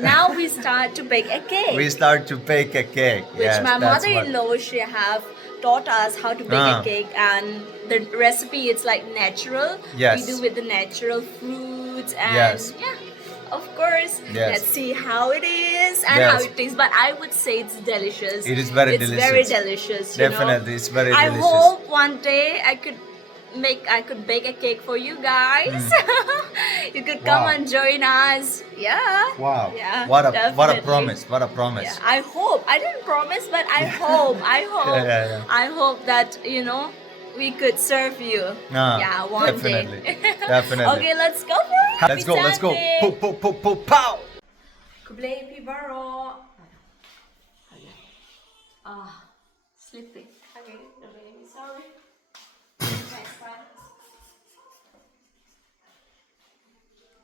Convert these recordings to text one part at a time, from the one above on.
Now we start to bake a cake. We start to bake a cake. Which Yes, my that's mother-in-law, she have taught us how to bake a cake, and the recipe it's like natural. Yes. We do with the natural fruits and Yes. yeah, of course. Yes. Let's see how it is and how Yes. it tastes. But I would say it's delicious. It is very it's delicious. very delicious. You Definitely, know? it's very I delicious. hope one day I could bake a cake for you guys. You could come Wow. and join us. Yeah. Wow. Yeah. What a definitely. promise. What a promise. Yeah, I hope. I didn't promise, but I hope. I hope. Yeah. I hope that we could serve you. Yeah, one definitely. day. Definitely. Okay, let's go for it. Let's go. Let's go. Pow, pow, pow, pow, pow. Kublai pibaro. Sleeping. Okay, the baby. Sorry. Next time.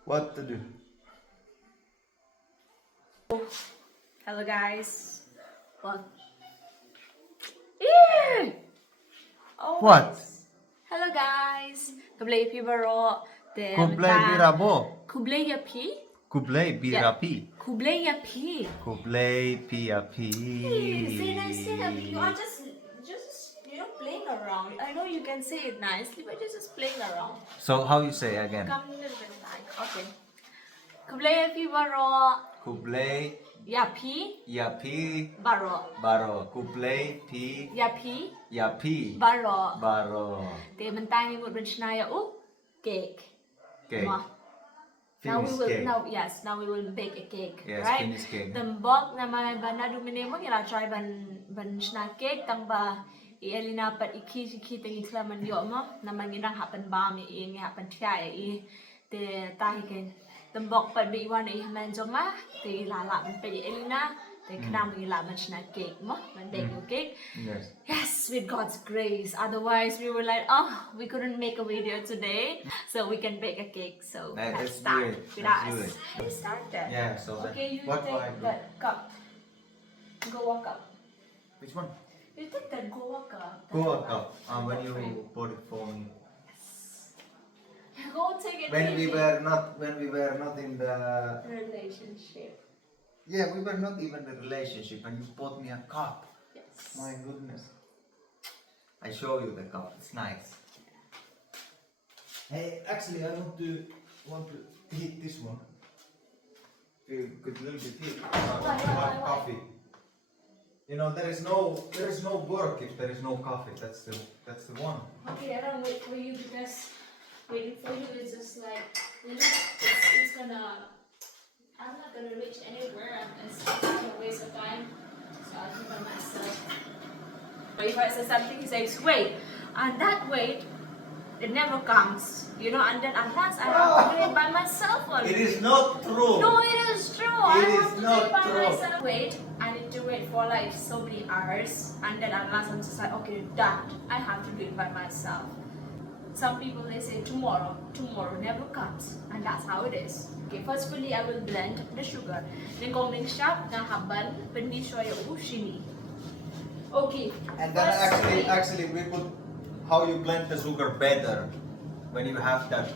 What to do? Hello guys. What? Yeah. Oh, What? Hello guys. Kublai pibaro. Kublai birabo. Kublai yapi. Kublai birapi. Kublai yapi. Kublai piapi. Say nice thing. You are just playing around. I know you can say it nicely, but you're just playing around. So how you say again? Come a little bit like okay. Kublai yapi baro. Kublai Yapi baro. baro. Kublai Yapi baro. baro. Te mentai ni buat bencana u cake. Cake. Now Finnish we will cake. now we will bake a cake, Yes, right? Finnish cake. Tembok nama bana dumine mo kira try ban shna cake tang ba ielina pat iki tengi klaman yo mo nama ngirang happen ba mi ngi happen tia I te tahi ken tembok pat bi wan I man jonga te la ban pe elina te kna mi la ban shna cake mo ban bake a cake. Yes. Yes, with God's grace. Otherwise, we were like, oh, we couldn't make a video today, so we can bake a cake. So let's start with us. Let's start that. Yeah. So Okay, you what do I take do? that cup. Goa cup. Which one? You take that Goa cup. Goa cup. When you bought it for me. Go take it. When we were not in the relationship. Yeah, we were not even in a relationship, and you bought me a cup. Yes. My goodness. I show you the cup. It's nice. Hey, actually, I want to heat this one. You could a little bit heat. Why? Coffee. You know, there is no work if there is no coffee. That's the one. Okay, I don't wait for you because waiting for you is just like it's gonna. I'm not gonna reach anywhere. It's a waste of time. So I'll do it by myself. But if I say something, he says, wait. And that wait, it never comes. You know, and then at last I have to do it by myself only. It is not true. No, it is true. I have to do it by true. myself. Wait, I need to wait for like so many hours. And then at last I'm just like, okay, that I have to do it by myself. Some people they say tomorrow never comes, and that's how it is. Okay, firstly I will blend the sugar. Then going shop na habal bendi soya ushini. Okay. And then actually we put how you blend the sugar better when you have that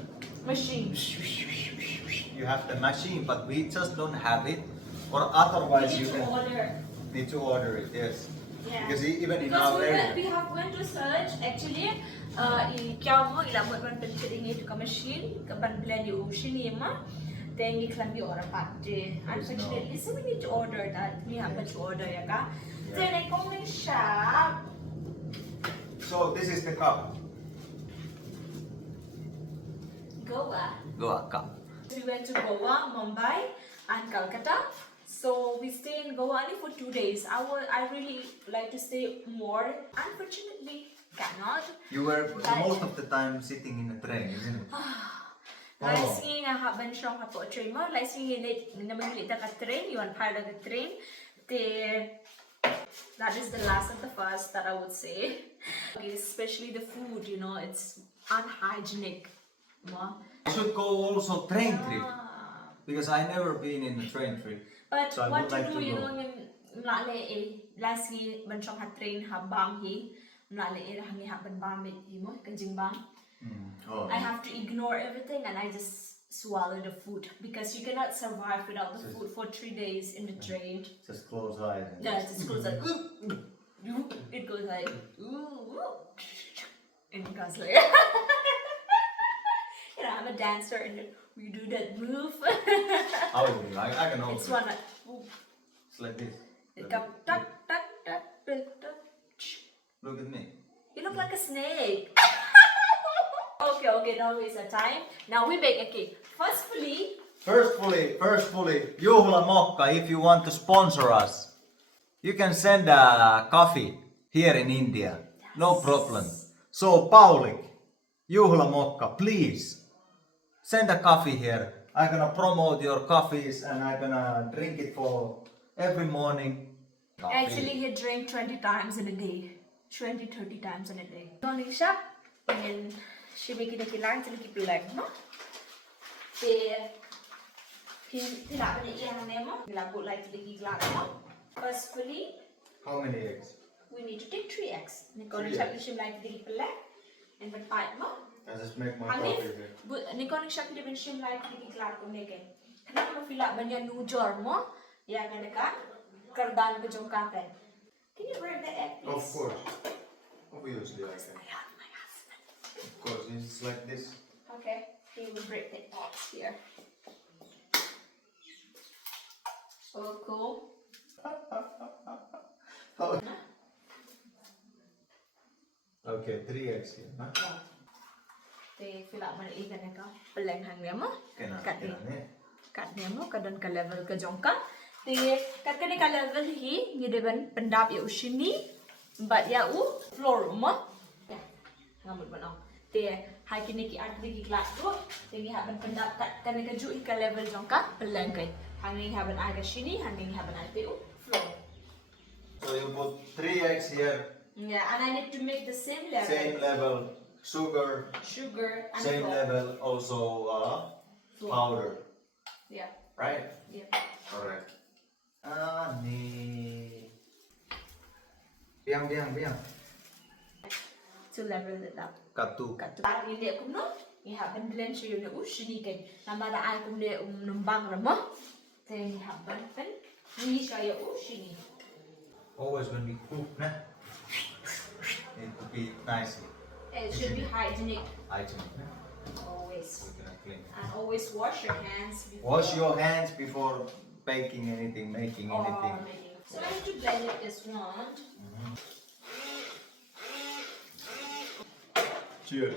Machine. You have the machine, but we just don't have it, or otherwise you can need to order it. Yes. Yeah. Because even in Because our area. we have went to search actually. Kaya mo ilabot man penting itu ke machine, ke ban blend you ushini ma. Then you can be order pati. Unfortunately, so we need to order that. We have to order ya ka. Then I go in shop. So this is the cup. Goa cup. We went to Goa, Mumbai, and Calcutta. So we stay in Goa only for 2 days. I really like to stay more. Unfortunately, cannot. You were most of the time sitting in a train, isn't it? Laising nga haban siyang kapo train mo. Laising naman ulit ka train. You want part of the train. That is the last and the first that I would say. Okay, especially the food, you know, it's unhygienic. I should go also train trip because I never been in a train trip. But so what to do, you know, lasi ban siyang train habang hi. Mlale hangi haban bamit mo kanjing bang. I have to ignore everything and I just swallow the food because you cannot survive without the food for 3 days in the drain. Just close eyes. And Yeah, it just goes like it goes like and it goes like you know, I'm a dancer and we do that move. How do you like? I can also. It's one like It's like this. it comes tuck tuck tuck tuck tuck. Look at me. You look like a snake. Okay, don't waste our time. Now we bake a cake. Firstfully, Juhla Mokka, if you want to sponsor us, you can send a coffee here in India. No problem. So, Paulik, Juhla Mokka, please send a coffee here. I'm gonna promote your coffees and I'm gonna drink it for every morning. Coffee. Actually, he drink 20 times in a day. 20, 30 times in a day. Indonesia, and she make it a kilang to keep leg, no? Firstly, How many eggs? we need to take 3 eggs. Three eggs. And the pipe, no? I just make my coffee here. But Nikon shak di ben shim like di klar ko neke. Kenapa mo fila ban yan nujor mo? Ya kan dekat kerdan ke jong kafe. Can you break the egg, please? Of course. Obviously I can. My husband. Of course, it's like this. Okay, he will break the eggs here. So cool. Okay, 3 eggs here. Huh? Thì fila ban ikan neka peleng hang dia mo. Kena, Kat ni. kena ni. Kat dia mo kadan ka level ke jong ka. Thì kat ka ni ka level hi ni de ban pendap ya usini. But ya u floor mo. Ya. Ngamut banau. Thì hai kini ki art di klat tu. Thì ni haban pendap kat kan ka ju ka level jong ka peleng kai. Hang ni haban aga sini, hang ni haban ai u floor. So you put 3 eggs here, Yeah, and I need to make the same level. same level, sugar, Sugar and same flour. level, also Flour. powder, Yeah. right? Yeah. Correct. Ani. Biang. To level it up. Katu. Kat ini dia kum no. Ni haban blend siyo na usini kan. Nama da ai kum dia numbang ramo. Then haban pen. Ni siya usini. Always when we cook, nah, it to be nicely. It should be hygienic. Hygienic, nah? Always. We cannot clean. And always wash your hands before. Wash your hands before baking anything, making anything. Making. So I need to blend it this one. Cheers.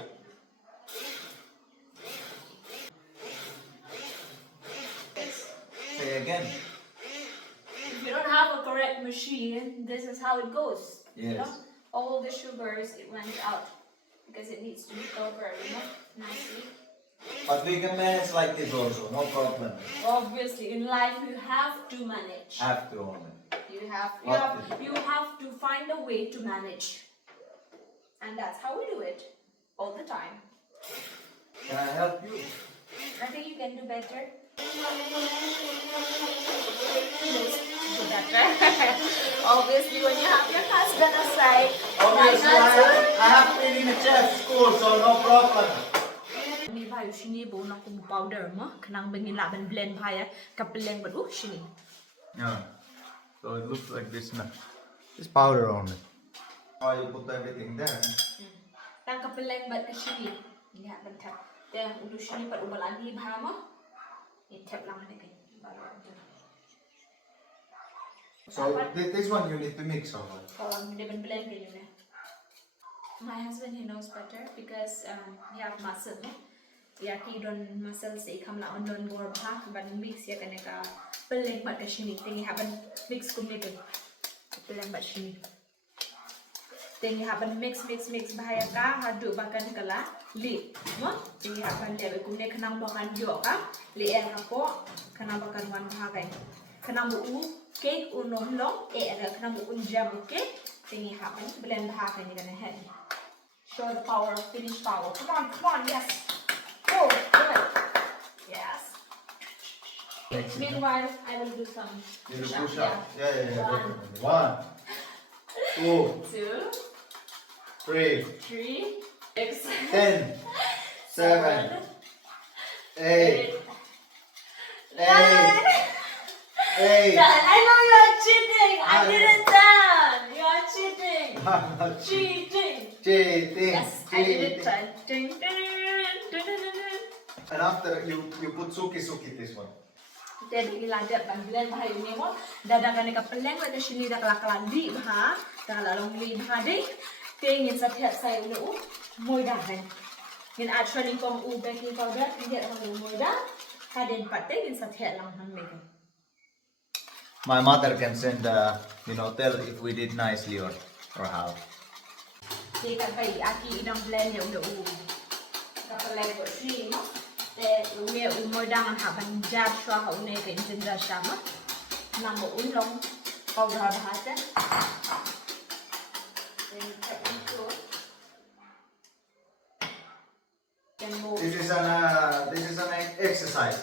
Say again. If you don't have a correct machine, this is how it goes. You Yes. know? All the sugars, it went out. Because it needs to be covered, you know, nicely. But we can manage like this also, no problem. Obviously, in life you have to manage. Have to only. You have What? you have to find a way to manage. And that's how we do it. All the time. Can I help you? I think you can do better. Do better. Obviously, when you have your husband aside, Obviously, I have been in a chef school, so no problem. Ni bayu sini bo nak kum powder mo kenang bengin la ben blend bhaya kapeleng but sini. Yeah. So it looks like this now. This powder on it. Oh, you put everything there. Tang kapeleng but ke sini. Ya ben tap. Dia udu sini pat ubalani bha mo. Ni tap lang ni kan. So this one you need to mix or what? Dia ben blend ke ni. My husband, he knows better because he have muscle. No? Ya ki don muscle se kam la on don bor bha ban mix ya kan ka peleng bat ke sini. Tingi haban mix kum ni tu. Peleng bat sini. Tingi haban mix bahaya ka hadu bakan kala li. Mo tingi haban dia kum ni kenang bakan jo ka li er hapo kenang bakan wan bha kai. Kenang bu cake unom long ada kenang bu jam cake tingi haban blend bha kai ni kan head. Show the power of Finnish power. Come on, yes. Oh, good. Yes. Meanwhile, I will do some You do push-up. push up. Yeah. One. Definitely. 1, 2, 2, 3, 3, 6, 10, 7, Hey, Dan! hey. Dan, I know you are cheating! I Ah, didn't Dan! You are cheating! I'm not Cheating! cheating. Yes, I did it. Cheating. Ding, ding, ding, ding, ding. And after you put suki this one. Jadi iladat banglan bahaya ni mo. Dadagan ka peleng wa sini dak laklandi bah. Dak lalong li bah dei. Tingin sa thiat sai ulo moi dah kan. Ngin actually kong u baking powder dia hang moi dah. Kaden pat tingin sa thiat lang hang megan. My mother can send tell if we did nicely or how. Thì các bạn aki đang blend nhiều đồ các bạn của chị nó để mẹ mới đang học hành ra cho hậu này cái chân ra sáng á nằm một uống lông bao giờ đã hết This is an exercise.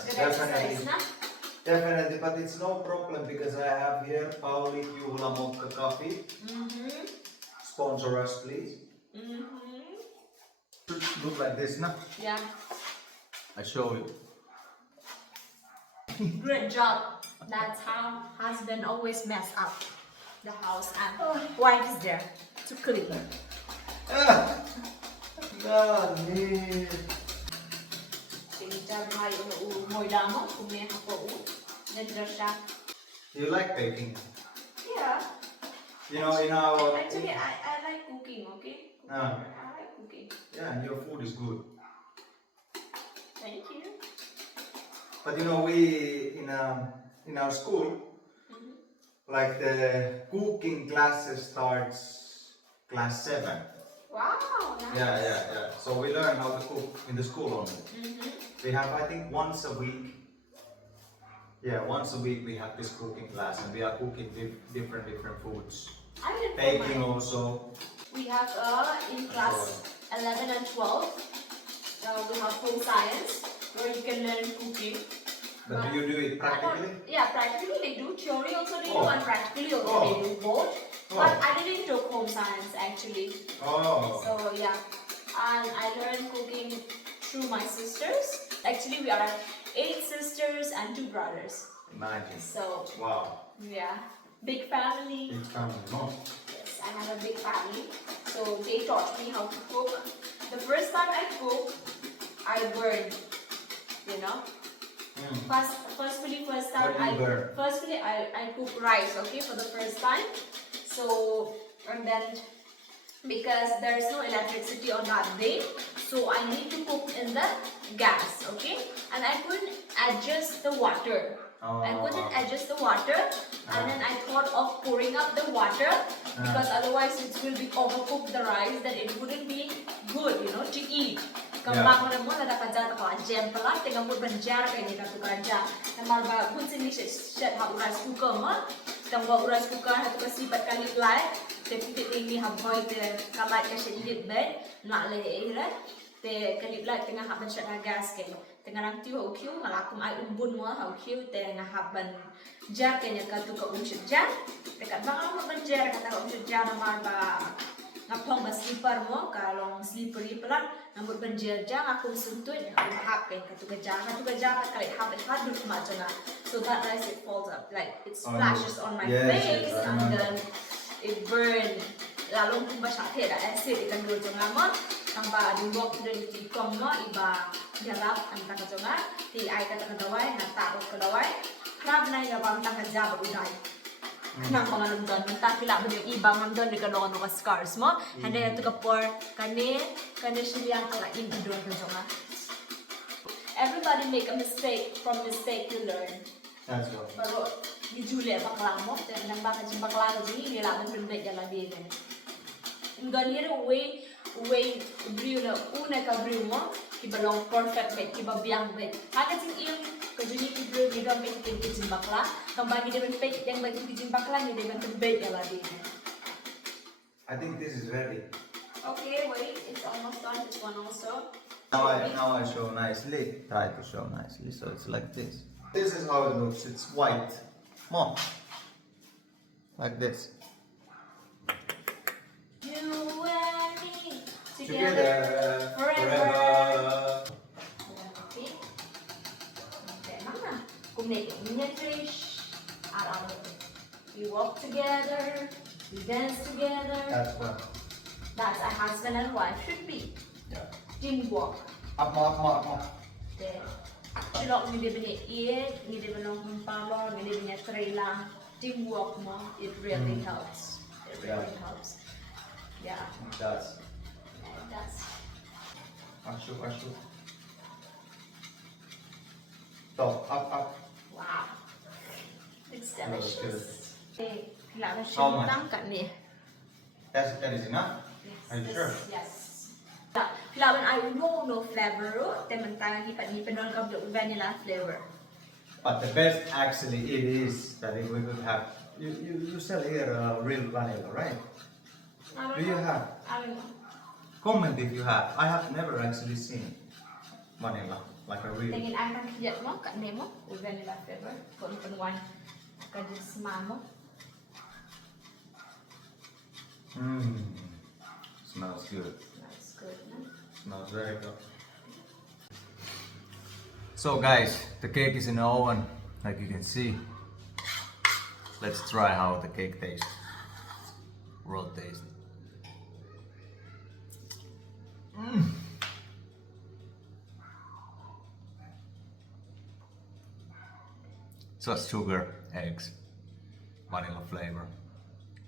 Definitely, but it's no problem because I have here Pauli Juhla Mokka Coffee. Sponsor us, please. Look like this, no? Yeah. I show you. Great job. That's how husband always mess up the house and wife is there to clean. You like baking? Yeah. You know, in our... Actually, I like cooking, okay? I like cooking. Yeah, and your food is good. Thank you. But you know, we in our school, like the cooking classes starts class 7. Wow, nice. Yeah. So we learn how to cook in the school only. We have, I think, once a week. Yeah, once a week we have this cooking class, and we are cooking different foods. I did Baking also. We have in class 11 and 12, we have home science where you can learn cooking. But do you do it practically? Yeah, practically they do. Theory also they do, and practically also they do both. But I didn't do home science actually. So yeah, and I learned cooking through my sisters. Actually, we are 8 sisters and 2 brothers. Imagine. So wow. Yeah, big family. Big family, no? Yes, I have a big family. So they taught me how to cook. The first time I cooked, I burned. You know. Firstly, I cook rice, okay, for the first time. So, and then because there is no electricity on that day, so I need to cook in the gas, okay, and I couldn't adjust the water. I couldn't adjust the water, and then I thought of pouring up the water because otherwise it will be overcooked the rice, then it wouldn't be good, to eat. Kembang mo na kaja ta jam pala tengah mo banjar kayak ni katu kaja namar ba pun sini set ha rice cooker ma tengah rice cooker hatu kasi bat kali lai te pitik ini ha boy te kalai ka sedikit bed nak le ira te kali lai tengah ha ban set ha gas ke tengah nang tiu kiu malakum ai umbun mo ha kiu te tengah ha ban jar kanya katu ka unsut jar te kat bang mo banjar kata unsut jar namar ba ngapong ba slipper mo kalong slippery pelan nambut banjir jang aku suntut aku hap kan katu kejar kali hap it hard to macam so that rice it falls up like it splashes on my face and then it burn lalu pun basah ada acid ikan dulu jangan mo tanpa dibuat dari tikong mo iba jarap antara kejongan ti ai kata kedawai nata kedawai krab na ya bang tang kejab udai nang pangalan doon, tapila mo yung ibang nandun, di ka doon ka scars mo. Handa yung tukapor, kani siyang kalain ka doon ka. Everybody make a mistake, from mistake you learn. That's right. Pero, di Julia bakla mo, nang baka yung bakla ko dyan, nilaman pinbet yung labi din. Yung ganyan, way, brew na, una ka brew mo, iba lang perfect bet, iba biyang bet. Hanggang yung kajuni brew, iba bet yung kitchen bakla, kang bagi dia bet yang bagi kitchen bakla, hindi dia bet yung labi din. I think this is ready. Okay, wait, it's almost done, this one also. Now I show nicely. Try to show nicely, so it's like this. This is how it looks, it's white. Mom. Like this. You and me Together forever. Okay. Kung naked fish, add all of it. You walk together, you dance together. That's what. That's a husband and wife should be. Yeah. Teamwork. Up, up, up, up. There. Silok ni dia punya eat, ni dia punya pamor, ni dia punya trailer. Teamwork mo, it really helps. It really helps. Yeah. It does. It does. Ashu, ashu. Top, up, up. Wow. It's Oh, that's delicious. Okay, kailangan How siyang much? tangkat ni. That is enough? Are you sure? Yes. Kailangan ay no flavor, teman tangan hipan non kam vanilla flavor. But the best actually it is that if we could have. You sell here real vanilla, right? Do you have? I don't know. Comment if you have. I have never actually seen vanilla like a real. Tingin ay nang hiyat mo, kane mo, vanilla flavor, kung penuan kada semamo. Smells good. That's good, no? Smells very good. So guys, the cake is in the oven, like you can see. Let's try how the cake tastes. Raw taste. Just sugar, eggs, vanilla flavor,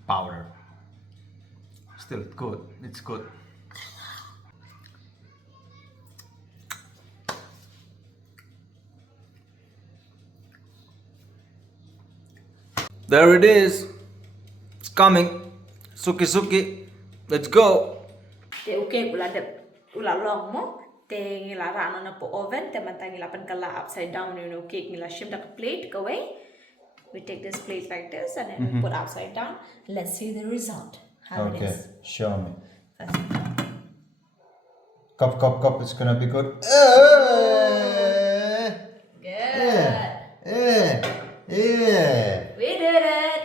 powder. Still good, it's good. There it is. It's coming. Suki suki. Let's go. Te okay ula long mo. Te ngila rano na po oven. Te mantang ngila pan kala upside down cake ngila shim na plate go away. We take this plate like this and then we put upside down. Let's see the result. How it is. Show me. First. Cup. It's gonna be good. Good. Yeah. We did it.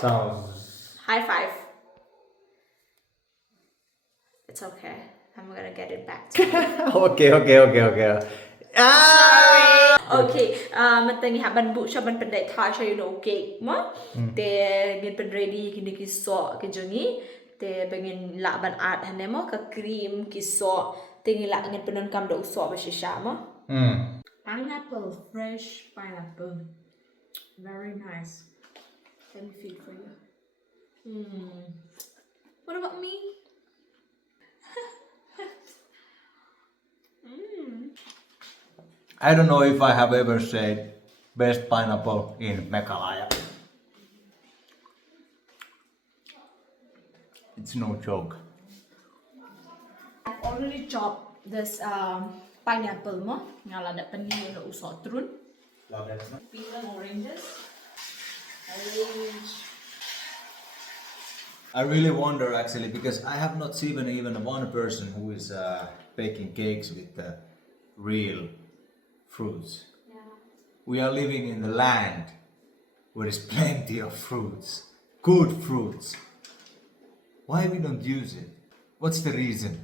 Sounds. High five. It's okay. I'm gonna get it back to you. Okay. Ah! Okay, matang ha ban bu sha ban pandai tha sha cake ma. Te gin pan ready kini ki so ke jongi. Te bangin la ban art hane mo ka cream ki so. Te ngi la ngin panon kam do so ba sha ma. Pineapple, fresh pineapple. Very nice. Let me feed for you. What about me? I don't know if I have ever said best pineapple in Meghalaya. It's no joke. I've already chopped this pineapple mo. Ngala da panilo na usot trun. Love that. Peel and oranges. Orange. I really wonder actually because I have not seen even one person who is baking cakes with real fruits. Yeah. We are living in the land where there's plenty of fruits, good fruits. Why we don't use it? What's the reason?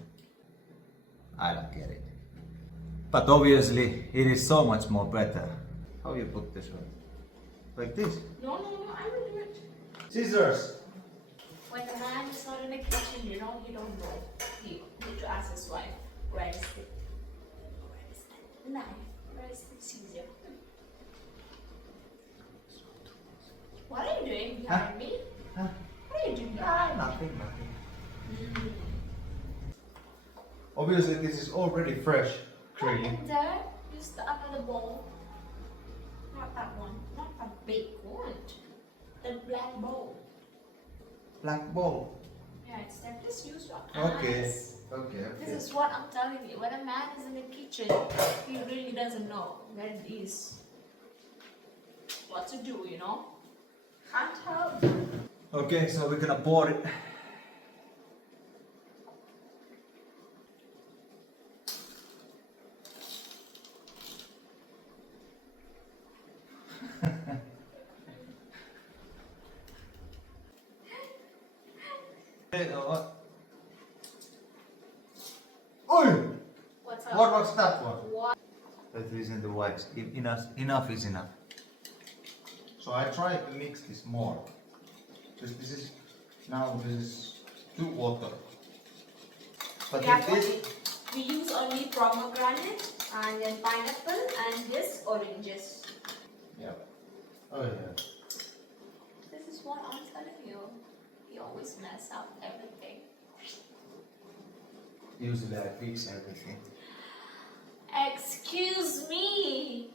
I don't get it. But obviously it is so much more better. How you put this one? Like this? No, I will do it. Scissors! When the man is not in the kitchen, he don't know. He need to ask his wife, where is the knife? Where is the scissor? What are you doing behind me? Huh? What are you doing behind me? Nothing. Obviously this is already fresh cream. And there, use the another bowl. Not that one. Not that big one. The black bowl. Black bowl. Yeah, it's that. Just use your Okay. eyes. Okay. This is what I'm telling you. When a man is in the kitchen, he really doesn't know where it is. What to do, Can't help. Okay, so we're gonna pour it. What? Oi! What's up? What was that one? What? Let's listen to wives. Enough is enough. So I try to mix this more. Because this is too water. But Yeah, if this, we use only pomegranate and then pineapple and this oranges. yeah. Oh yeah. This is what I'm telling you. You always mess up everything. Usually I fix everything. Excuse me.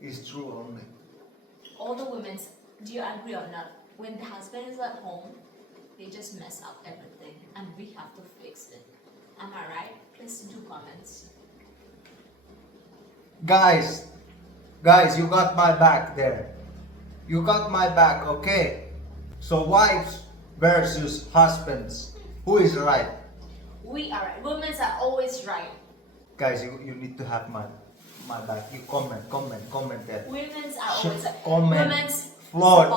It's true only. All the women, do you agree or not? When the husband is at home, they just mess up everything and we have to fix it. Am I right? Please do comments. Guys, you got my back there. You got my back, okay? So wives versus husbands. Who is right? We are right. Women are always right. Guys, you need to have my back. You comment there. Women's are always right. Comment. Women's Flood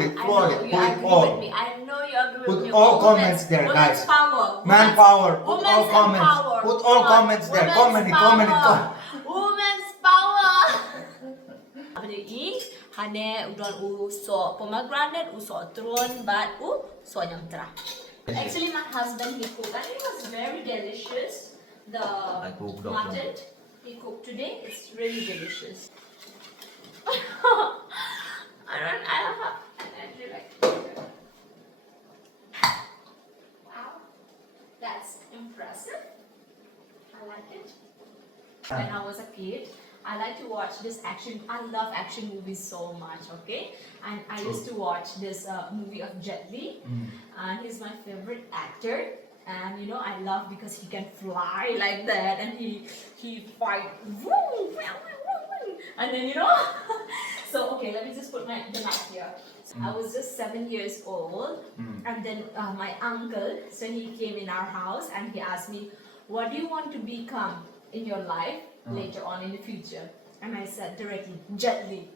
it. I know you Put agree all. with me. I know you agree with me. Put all comments there, women's guys. Power. Manpower. Put Women's all comments. Power. Put all comments there. Comment it. Women's power. Apa ni? Hane udon so pomegranate, so tron, but so nyamtra. Actually, my husband he cooked and it was very delicious. The mutton he cooked today is really delicious. I don't have energy like that. Wow, that's impressive. I like it. When I was a kid, I like to watch this action. I love action movies so much, okay? And I used to watch this movie of Jet Li, and he's my favorite actor. And you know, I love because he can fly like that, and he fight, and then you know. So okay, let me just put the knife here. So I was just 7 years old, and then my uncle, so he came in our house and he asked me, "What do you want to become in your life later on in the future?" And I said directly, Jet Li.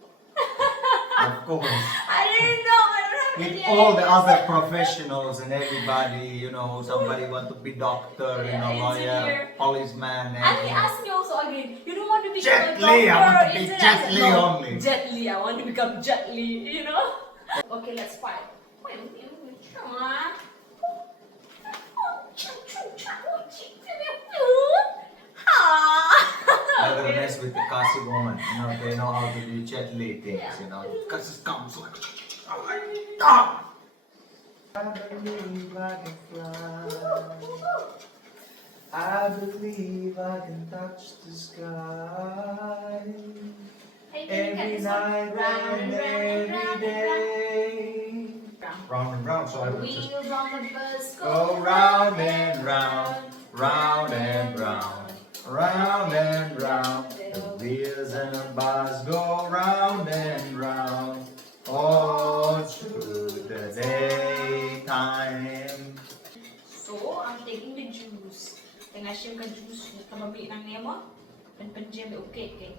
Of course. I didn't know. I don't have With any all the ideas. other professionals and everybody, you know, somebody want to be doctor, you know, lawyer, engineer. policeman, And he asked me also again, you don't want to become Jet a Li, doctor I want to or be engineer? Jet I said, Li no, only. Jet Li, I want to become Jet Li, you know? Okay, let's fight. Never mess with the Kasi woman, you know, they know how to do Jet Li things, you know. Kasi comes like, ah! I believe I can fly. I believe I can touch the sky. Every night and every day. Round and round, so I would just Wheels on the bus go round and round, round and round, round and round. The wheels and the bus go round and round, all through the daytime. So, I'm taking the juice. Tengah share ka juice ni kababli ng nemo. Penjam okay okay.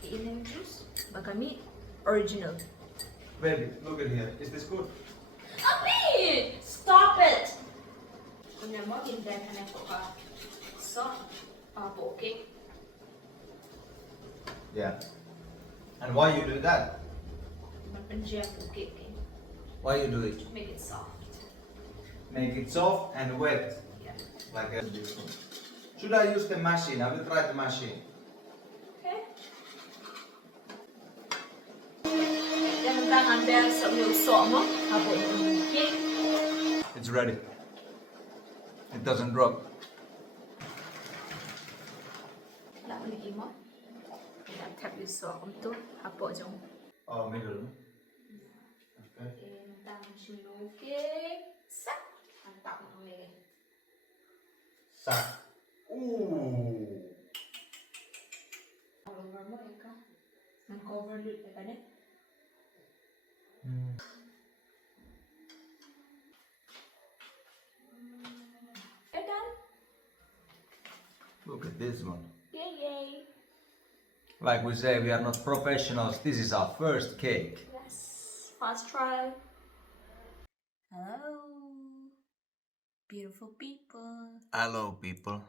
Ini yung juice. Bagami original. Baby, look at here. Is this good? Abi! Stop it! Kunya mo, hindan ka na po ka. So, po okay. Yeah. And why you do that? Penjam okay okay. Why you do it? Make it soft. Make it soft and wet. Yeah. Like this one. Should I use the machine? I will try the machine. Okay. Yang tangan biar sok mo, habon yung cake. It's ready. It doesn't drop. Wala ko lagi mo. Kaya tap yung sok to, hapo yung. Oh, middle. Okay. Tang yung cake. Sak. Ang tap mo ngayon. Sa. Ooh. Cover mo, ika. Ang cover loot na ganit. You're done. Look at this one. Yay, yay. Like we say, we are not professionals. This is our first cake. Yes. Fast try. Hello. Beautiful people. Hello, people.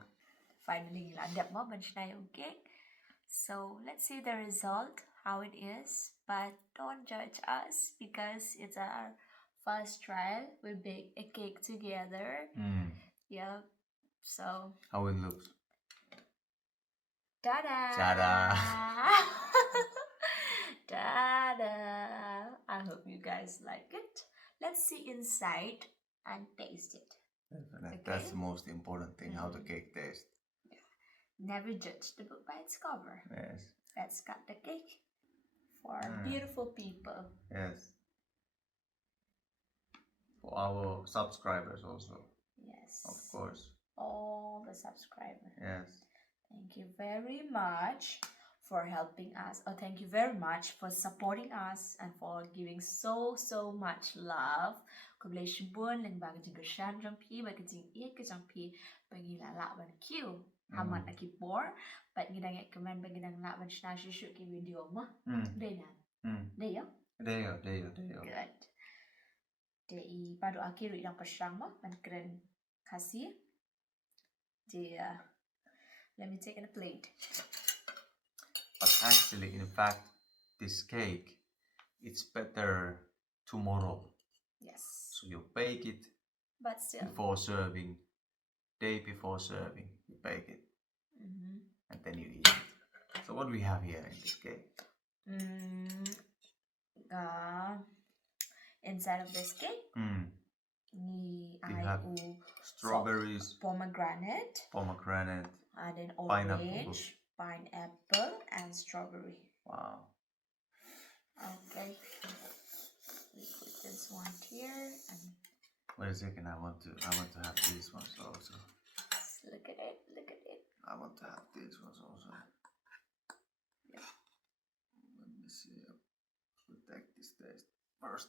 Finally, landap mo, bunch na yung cake. So let's see the result, how it is. But don't judge us because it's our first trial. We bake a cake together. Yep. So How it looks? ta-da! Ta-da! Ta-da! I hope you guys like it. Let's see inside and taste it. Definitely. Okay. That's the most important thing, how the cake tastes. Never judge the book by its cover. Yes. Let's cut the cake for beautiful people. Yes. For our subscribers also. Yes. Of course. All the subscribers. Yes. Thank you very much for helping us. Oh, thank you very much for supporting us and for giving so much love. Congratulations, buồn lần bạn cái shan trong pi, bạn cái ít cái trong pi, bạn nghĩ là lạ bạn kêu. Hamat na kipor, bạn nghĩ đang comment bạn nghĩ đang lạ bạn share share cái video mà. Đây nè. Đây yo. Đây yo. Good. Jadi pada akhir ilang bersama man keren kasih. Jadi let me take in a plate. But actually, in fact, this cake, it's better tomorrow. Yes. So you bake it But still. before serving, day before serving, you bake it, and then you eat it. So what do we have here in this cake? Inside of this cake, We have strawberries, pomegranate, and then orange, pineapple, and strawberry. Wow. Okay. We put this one here and wait a second. I want to have these ones also. Look at it. I want to have these ones also. Yeah. Let me see. We'll take this taste first.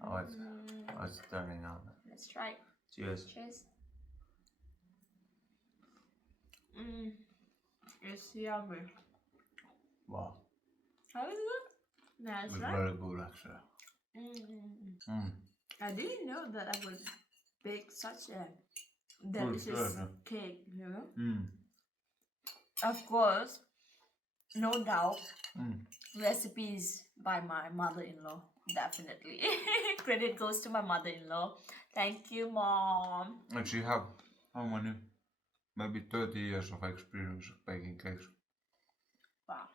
How it's turning out. Let's try. Cheers. Cheers. It's yummy. Wow. How is it? Nice, It's right? very good actually. I didn't know that I would bake such a delicious cake, you know? Of course, no doubt, recipes by my mother-in-law, definitely. Credit goes to my mother-in-law. Thank you, Mom. And she have how many? Maybe 30 years of experience of baking cakes. Wow.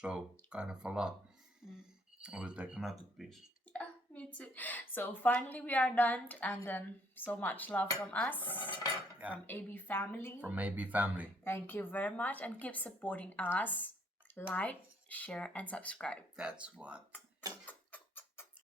So kind of a lot. I will take another piece. Yeah, me too. So finally we are done, and then so much love from us, from AB family. From AB family. Thank you very much, and keep supporting us. Like, share, and subscribe. That's what.